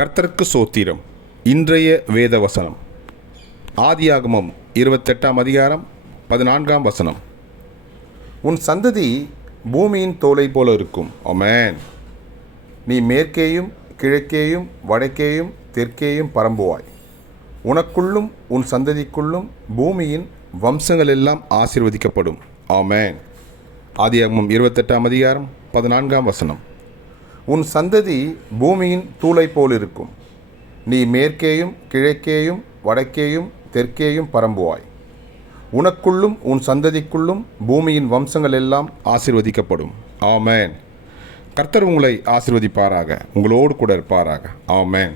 கர்த்தருக்கு சோத்திரம். இன்றைய வேத வசனம் ஆதியாகமம் இருபத்தெட்டாம் அதிகாரம் பதினான்காம் வசனம். உன் சந்ததி பூமியின் தோலை போல இருக்கும். அமேன் நீ மேற்கேயும் கிழக்கேயும் வடக்கேயும் தெற்கேயும் பரம்புவாய். உனக்குள்ளும் உன் சந்ததிக்குள்ளும் பூமியின் வம்சங்கள் எல்லாம் ஆசிர்வதிக்கப்படும். ஆமேன். ஆதியாகமம் இருபத்தெட்டாம் அதிகாரம் பதினான்காம் வசனம். உன் சந்ததி பூமியின் தூளை போல் இருக்கும். நீ மேற்கேயும் கிழக்கேயும் வடக்கேயும் தெற்கேயும் பரம்புவாய். உனக்குள்ளும் உன் சந்ததிக்குள்ளும் பூமியின் வம்சங்கள் எல்லாம் ஆசிர்வதிக்கப்படும். ஆமேன். கர்த்தர் உங்களை ஆசிர்வதிப்பாராக. உங்களோடு கூட இருப்பாராக. ஆமேன்.